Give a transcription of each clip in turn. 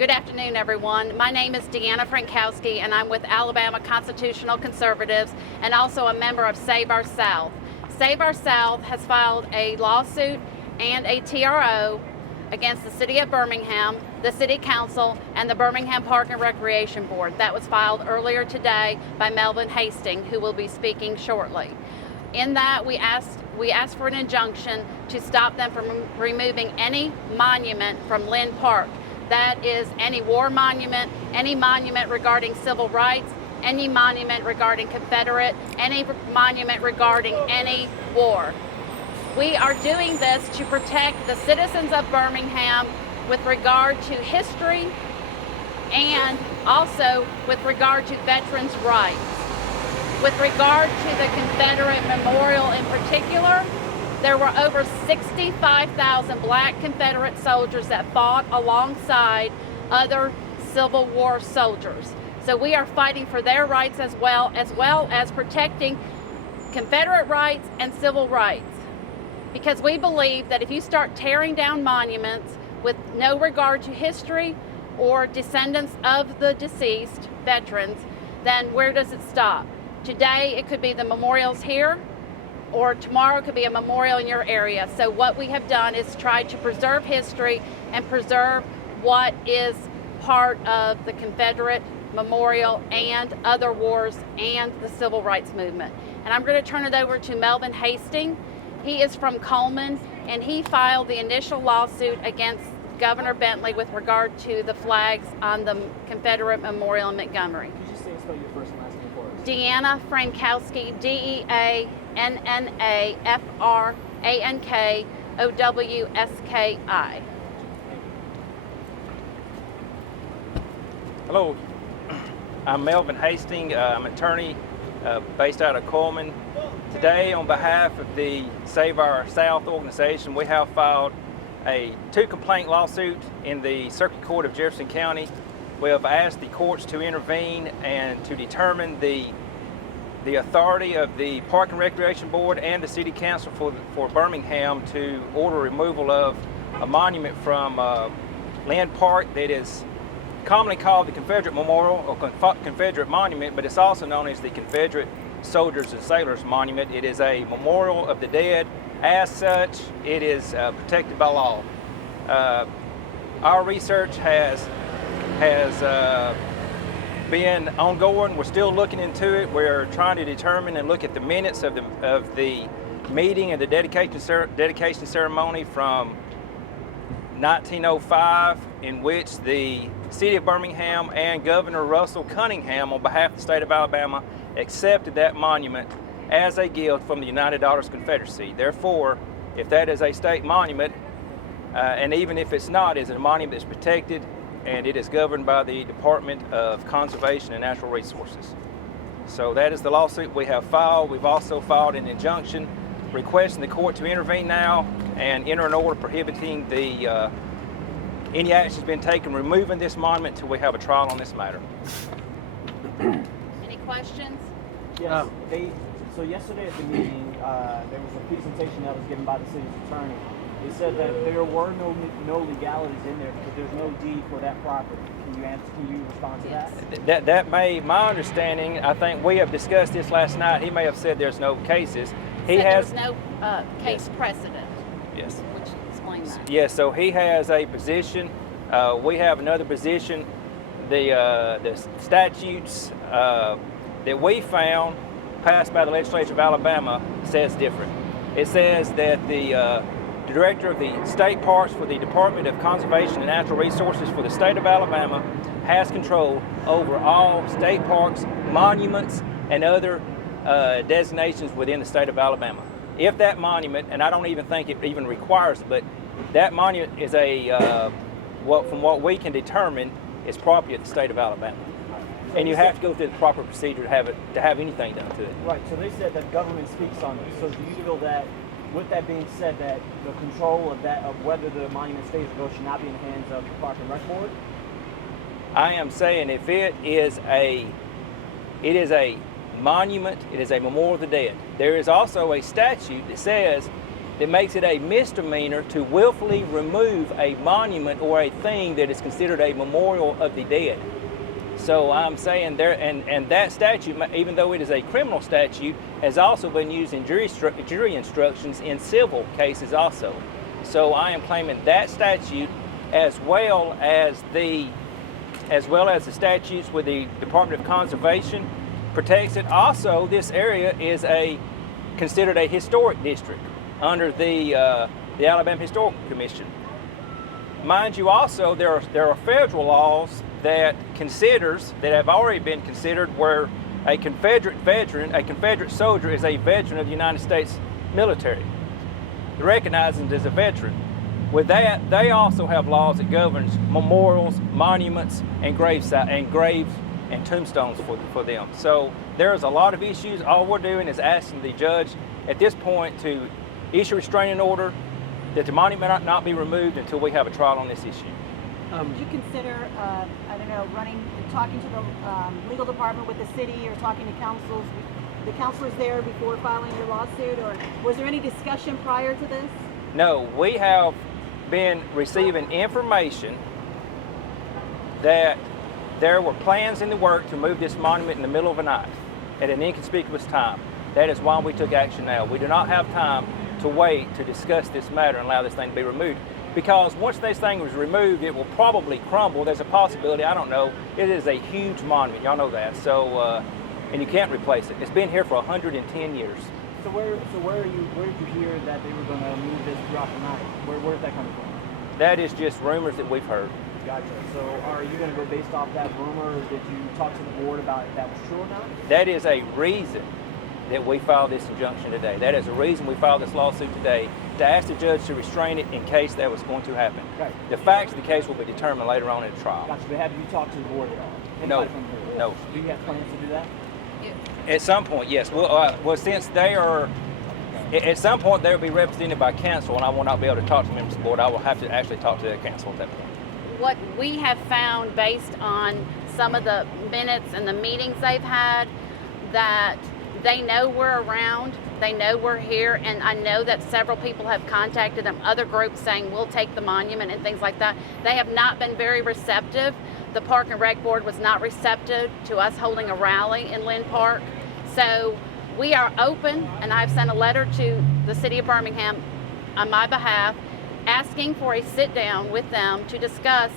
Good afternoon, everyone. My name is Deanna Frankowski, and I'm with Alabama Constitutional Conservatives and also a member of Save Our South. Save Our South has filed a lawsuit and a TRO against the City of Birmingham, the City Council, and the Birmingham Park and Recreation Board. That was filed earlier today by Melvin Hastings, who will be speaking shortly. In that, we asked for an injunction to stop them from removing any monument from Lynn Park. That is any war monument, any monument regarding civil rights, any monument regarding Confederate, any monument regarding any war. We are doing this to protect the citizens of Birmingham with regard to history and also with regard to veterans' rights. With regard to the Confederate Memorial in particular, there were over 65,000 black Confederate soldiers that fought alongside other Civil War soldiers. So we are fighting for their rights as well as protecting Confederate rights and civil rights. Because we believe that if you start tearing down monuments with no regard to history or descendants of the deceased veterans, then where does it stop? Today it could be the memorials here, or tomorrow could be a memorial in your area. So what we have done is try to preserve history and preserve what is part of the Confederate Memorial and other wars and the Civil Rights Movement. And I'm going to turn it over to Melvin Hastings. He is from Coleman, and he filed the initial lawsuit against Governor Bentley with regard to the flags on the Confederate Memorial in Montgomery. Could you just spell your first and last name for us? Deanna Frankowski, DeannaFrankowski. Hello, I'm Melvin Hastings. I'm an attorney based out of Coleman. Today, on behalf of the Save Our South organization, we have filed a two-complaint lawsuit in the Circuit Court of Jefferson County. We have asked the courts to intervene and to determine the authority of the Park and Recreation Board and the City Council for Birmingham to order removal of a monument from Lynn Park that is commonly called the Confederate Memorial or Confederate Monument, but it's also known as the Confederate Soldiers and Sailors Monument. It is a memorial of the dead. As such, it is protected by law. Our research has been ongoing. We're still looking into it. We're trying to determine and look at the minutes of the meeting and the dedication ceremony from 1905, in which the City of Birmingham and Governor Russell Cunningham, on behalf of the state of Alabama, accepted that monument as a gift from the United Daughters Confederacy. Therefore, if that is a state monument, and even if it's not, it's a monument that's protected, and it is governed by the Department of Conservation and Natural Resources. So that is the lawsuit we have filed. We've also filed an injunction requesting the court to intervene now and enter an order prohibiting any action has been taken removing this monument until we have a trial on this matter. Any questions? Yes. So yesterday at the meeting, there was a presentation that was given by the city's attorney. They said that there were no legalities in there because there's no deed for that property. Can you respond to that? That may, my understanding, I think we have discussed this last night. He may have said there's no cases. There's no case precedent. Yes. Which explains that. Yes. So he has a position. We have another position. The statutes that we found passed by the legislature of Alabama says different. It says that the director of the state parks for the Department of Conservation and Natural Resources for the state of Alabama has control over all state parks, monuments, and other designations within the state of Alabama. If that monument, and I don't even think it even requires it, but that monument is from what we can determine, is property of the state of Alabama. And you have to go through the proper procedure to have anything done to it. Right, so they said that government speaks on it. So do you feel that, with that being said, that the control of whether the monument stays or goes should not be in the hands of the Park and Rec Board? I am saying if it is a monument, it is a memorial of the dead. There is also a statute that says that makes it a misdemeanor to willfully remove a monument or a thing that is considered a memorial of the dead. So I'm saying there, and that statute, even though it is a criminal statute, has also been used in jury instructions in civil cases also. So I am claiming that statute, as well as the statutes with the Department of Conservation, protects it. Also, this area is considered a historic district under the Alabama Historical Commission. Mind you, also there are federal laws that have already been considered where a Confederate veteran, a Confederate soldier, is a veteran of the United States military. They recognize him as a veteran. With that, they also have laws that governs memorials, monuments, and graves and tombstones for them. So there's a lot of issues. All we're doing is asking the judge at this point to issue a restraining order that the monument not be removed until we have a trial on this issue. Would you consider, talking to the legal department with the city or talking to the counselors there before filing your lawsuit, or was there any discussion prior to this? No, we have been receiving information that there were plans in the work to move this monument in the middle of the night at an inconspicuous time. That is why we took action now. We do not have time to wait to discuss this matter and allow this thing to be removed. Because once this thing was removed, it will probably crumble. There's a possibility, I don't know. It is a huge monument, y'all know that. So, and you can't replace it. It's been here for 110 years. So where did you hear that they were going to move this throughout the night? Where's that coming from? That is just rumors that we've heard. Gotcha. So are you going to go based off that rumor, or did you talk to the board about if that was true or not? That is a reason that we filed this injunction today. That is the reason we filed this lawsuit today, to ask the judge to restrain it in case that was going to happen. Okay. The facts of the case will be determined later on in the trial. Gotcha. But have you talked to the board at all? No. Anybody from the board? No. Do you have plans to do that? At some point, yes. Well, since they are, at some point they will be represented by counsel, and I will not be able to talk to members of the board. I will have to actually talk to their counsel at that point. What we have found based on some of the minutes and the meetings they've had, that they know we're around, they know we're here, and I know that several people have contacted them, other groups saying we'll take the monument and things like that. They have not been very receptive. The Park and Rec Board was not receptive to us holding a rally in Lynn Park. So we are open, and I've sent a letter to the city of Birmingham on my behalf asking for a sit down with them to discuss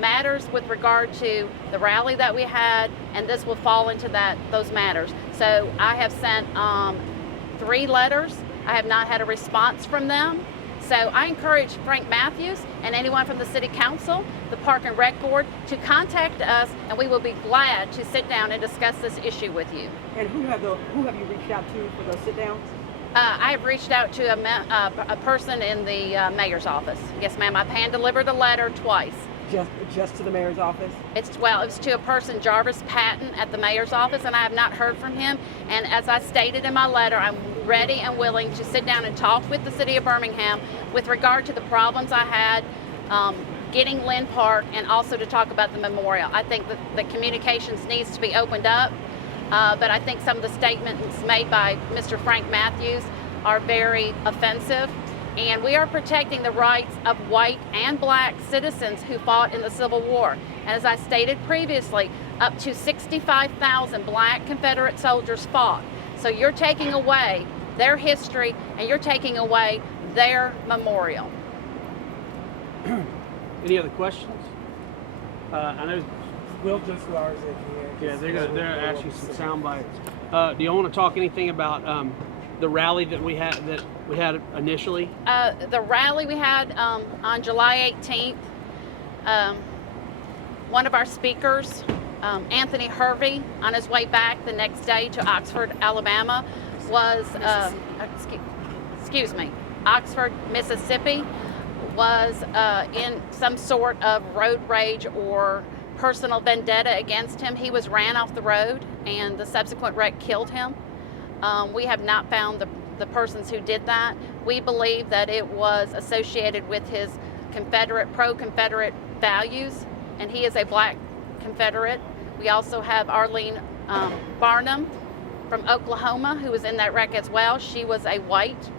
matters with regard to the rally that we had, and this will fall into those matters. So I have sent 3 letters. I have not had a response from them. So I encourage Frank Matthews and anyone from the City Council, the Park and Rec Board, to contact us, and we will be glad to sit down and discuss this issue with you. And who have you reached out to for those sit downs? I have reached out to a person in the mayor's office. Yes, ma'am. I've hand-delivered a letter twice. Just to the mayor's office? It was to a person, Jarvis Patton, at the mayor's office, and I have not heard from him. And as I stated in my letter, I'm ready and willing to sit down and talk with the city of Birmingham with regard to the problems I had getting Lynn Park, and also to talk about the memorial. I think that the communications needs to be opened up, but I think some of the statements made by Mr. Frank Matthews are very offensive. And we are protecting the rights of white and black citizens who fought in the Civil War. And as I stated previously, up to 65,000 black Confederate soldiers fought. So you're taking away their history, and you're taking away their memorial. Any other questions? I know. Will just ours Yeah, they're asking some sound bites. Do you want to talk anything about the rally that we had initially? The rally we had on July 18th, one of our speakers, Anthony Hervey, on his way back the next day to Oxford, Alabama, was, Oxford, Mississippi, was in some sort of road rage or personal vendetta against him. He was ran off the road, and the subsequent wreck killed him. We have not found the persons who did that. We believe that it was associated with his pro-Confederate values, and he is a black Confederate. We also have Arlene Barnum from Oklahoma, who was in that wreck as well. She was a white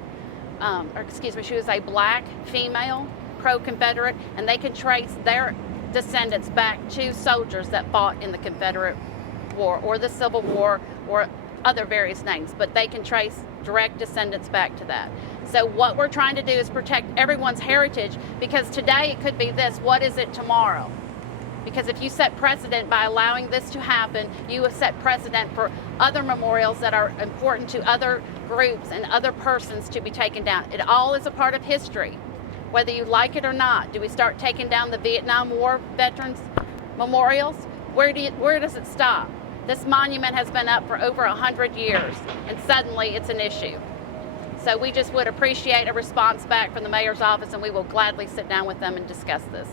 or excuse me, she was a black female pro-Confederate, and they can trace their descendants back to soldiers that fought in the Confederate War or the Civil War or other various names, but they can trace direct descendants back to that. So what we're trying to do is protect everyone's heritage, because today it could be this, what is it tomorrow? Because if you set precedent by allowing this to happen, you have set precedent for other memorials that are important to other groups and other persons to be taken down. It all is a part of history, whether you like it or not. Do we start taking down the Vietnam War veterans memorials? Where does it stop? This monument has been up for over 100 years, and suddenly it's an issue. So we just would appreciate a response back from the mayor's office, and we will gladly sit down with them and discuss this.